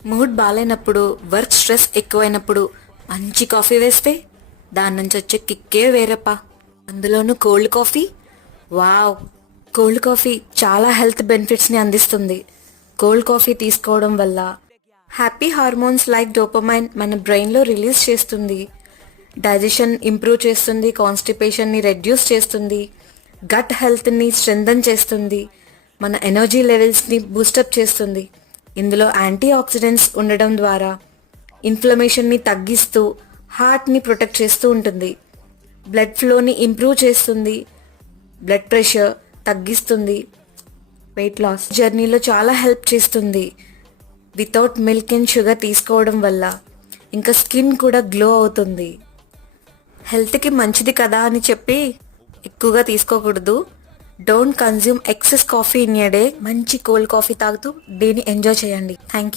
Mood బాగాలేనప్పుడు, work stress ఎక్కువైనప్పుడు మంచి కాఫీ వేస్తే దాని నుంచి వచ్చే కిక్కే వేరప్ప. అందులోనూ cold coffee, wow! Cold coffee చాలా హెల్త్ బెనిఫిట్స్ని అందిస్తుంది. కోల్డ్ కాఫీ తీసుకోవడం వల్ల హ్యాపీ హార్మోన్స్ లైక్ డోపమైన్ మన బ్రెయిన్లో రిలీజ్ చేస్తుంది. డైజెషన్ ఇంప్రూవ్ చేస్తుంది, కాన్స్టిపేషన్ని రెడ్యూస్ చేస్తుంది, గట్ హెల్త్ని స్ట్రెంథన్ చేస్తుంది, మన ఎనర్జీ లెవెల్స్ని బూస్టప్ చేస్తుంది. ఇందులో యాంటీ ఆక్సిడెంట్స్ ఉండడం ద్వారా ఇన్ఫ్లమేషన్ని తగ్గిస్తూ హార్ట్ని ప్రొటెక్ట్ చేస్తూ ఉంటుంది. బ్లడ్ ఫ్లోని ఇంప్రూవ్ చేస్తుంది, బ్లడ్ ప్రెషర్ తగ్గిస్తుంది, వెయిట్ లాస్ జర్నీలో చాలా హెల్ప్ చేస్తుంది. వితౌట్ మిల్క్ అండ్ షుగర్ తీసుకోవడం వల్ల ఇంకా స్కిన్ కూడా గ్లో అవుతుంది. హెల్త్కి మంచిది కదా అని చెప్పి ఎక్కువగా తీసుకోకూడదు. Don't consume excess coffee in a day. మంచి కోల్డ్ కాఫీ తాగుతూ డేని ఎంజాయ్ చేయండి. Thank you.